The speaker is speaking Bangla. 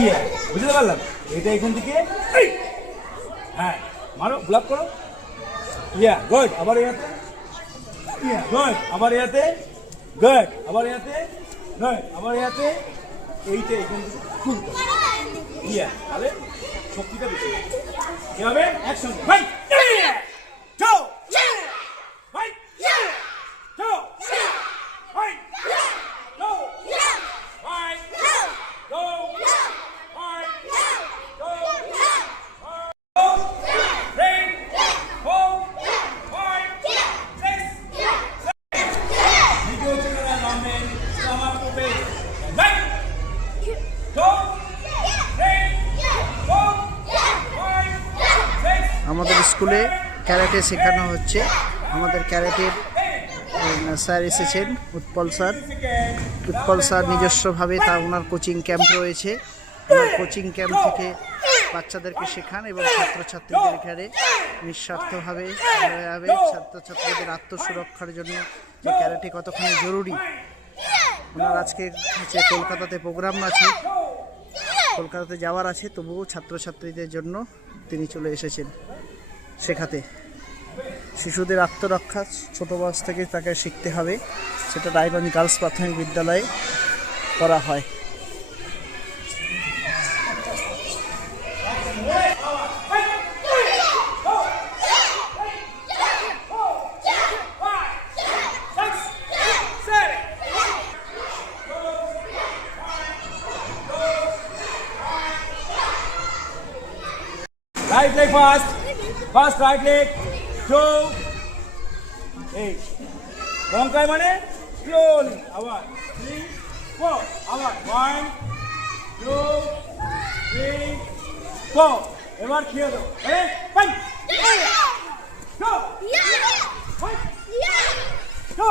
ইয়া বুঝতে পারলাম। এটা এখান থেকে হ্যাঁ মারো, ব্লক করো। ইয়া গুড, আবার ইয়াতে। ইয়া গুড, আবার ইয়াতে। গুড, আবার ইয়াতে। গুড, আবার ইয়াতে। এইটা এখান থেকে ফুল করো। ইয়া তাহলে শক্তিটা বেশি কি হবে? অ্যাকশন ভাই। যাও ভাই, যাও ভাই, যাও ভাই, যাও ভাই, যাও red four five six video চ্যানেলের নামে আমার করবে লাইক যাও রেড ফোর ফাইভ সিক্স। আমাদের স্কুলে ক্যারাটে শেখানো হচ্ছে। আমাদের ক্যারাটের স্যার এসেছেন, উৎপল স্যার। উৎপল স্যার নিজস্বভাবে ওনার কোচিং ক্যাম্প রয়েছে। ওনার কোচিং ক্যাম্প থেকে বাচ্চাদেরকে শেখান এবং ছাত্রছাত্রীদের এখানে নিঃস্বার্থভাবে ছাত্রছাত্রীদের আত্মসুরক্ষার জন্য যে ক্যারাটে কতখানি জরুরি। ওনার আজকে হচ্ছে কলকাতাতে প্রোগ্রাম আছে, কলকাতাতে যাওয়ার আছে, তবুও ছাত্রছাত্রীদের জন্য তিনি চলে এসেছেন শেখাতে। শিশুদের আত্মরক্ষা ছোট বয়স থেকে তাকে শিখতে হবে, সেটা রায়গঞ্জ গার্লস প্রাথমিক বিদ্যালয়ে করা হয়। Right leg first, first right leg, টু এই বঙ্কায় মানে স্লোলি, আবার 3 4, আবার 1 2 3 4। এবার খেয়ে দাও, ফাইট গো, ফাইট গো।